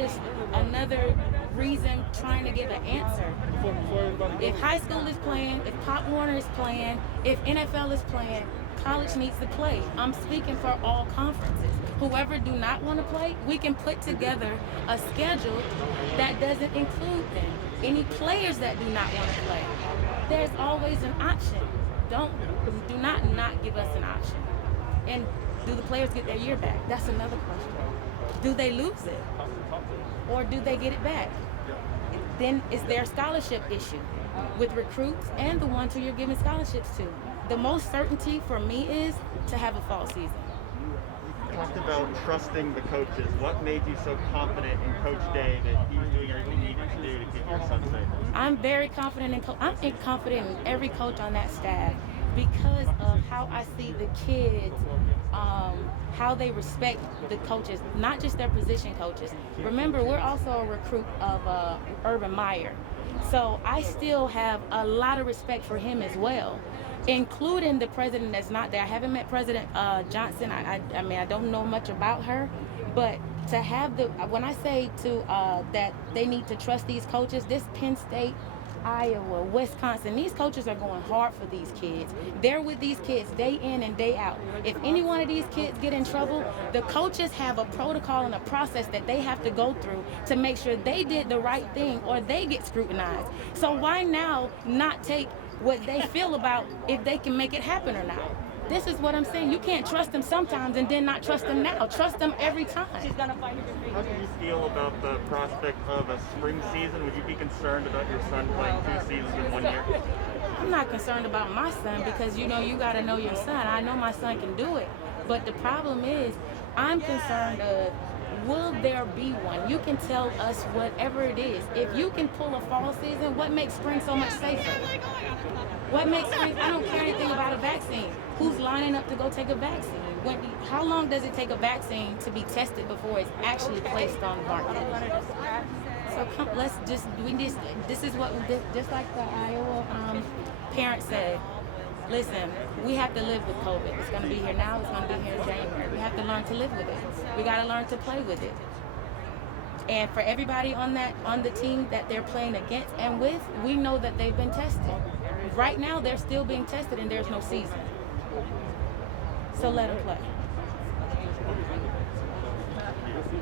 just another reason trying to give an answer. If high school is playing, if Pop Warner is playing, if NFL is playing, college needs to play. I'm speaking for all conferences. Whoever do not want to play, we can put together a schedule that doesn't include them. Any players that do not want to play, there's always an option. Do not give us an option. And do the players get their year back? That's another question. Do they lose it? Or do they get it back? Then is there a scholarship issue with recruits and the ones who you're giving scholarships to? The most certainty for me is to have a fall season. You talked about trusting the coaches. What made you so confident in Coach Day that he was doing everything he needed to do to keep your son safe? I'm very confident I'm confident in every coach on that staff because of how I see the kids, how they respect the coaches, not just their position coaches. Remember, we're also a recruit of Urban Meyer. So I still have a lot of respect for him as well, including the president that's not there. I haven't met President Johnson. I mean, I don't know much about her, but to have when I say that they need to trust these coaches, this Penn State, Iowa, Wisconsin, these coaches are going hard for these kids. They're with these kids day in and day out. If any one of these kids get in trouble, the coaches have a protocol and a process that they have to go through to make sure they did the right thing or they get scrutinized. So why now not take what they feel about if they can make it happen or not? This is what I'm saying. You can't trust them sometimes and then not trust them now. Trust them every time. How do you feel about the prospect of a spring season? Would you be concerned about your son playing 2 seasons in 1 year? I'm not concerned about my son because, you got to know your son. I know my son can do it. But the problem is, I'm concerned of, will there be one? You can tell us whatever it is. If you can pull a fall season, what makes spring so much safer? What makes spring? I don't care anything about a vaccine. Who's lining up to go take a vaccine? How long does it take a vaccine to be tested before it's actually placed on the market? So this is what, just like the Iowa parent said, listen, we have to live with COVID. It's going to be here now. It's going to be here in January. We have to learn to live with it. We got to learn to play with it. And for everybody on the team that they're playing against and with, we know that they've been tested. Right now, they're still being tested, and there's no season. So let them play.